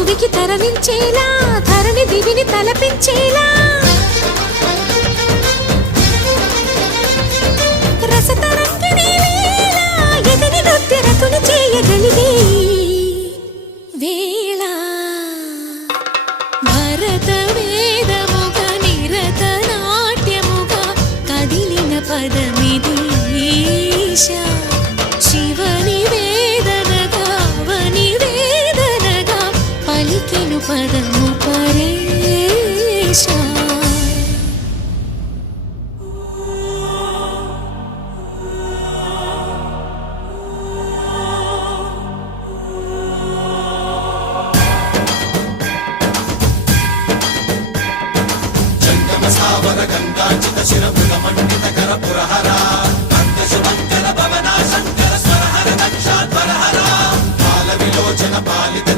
భువికి తరలించేలా ధరణి దివిని తలపించేలా రసతరంగిణి వేళ ఎదిని నృత్యరతుని చేయగలిగే వేళ భరత వేదముగా నిరత నాట్యముగా కదిలిన పదమిది ఈశా శివని వేదనగా వని వేదనగా పలికెను పదము పరేశా సావర గంగాచిత శిరముల మండిత కర పురహరా శుభంకర భవనా శంకర స్వరహర దక్షాధ్వరహరా బాల విలోచన పాలిత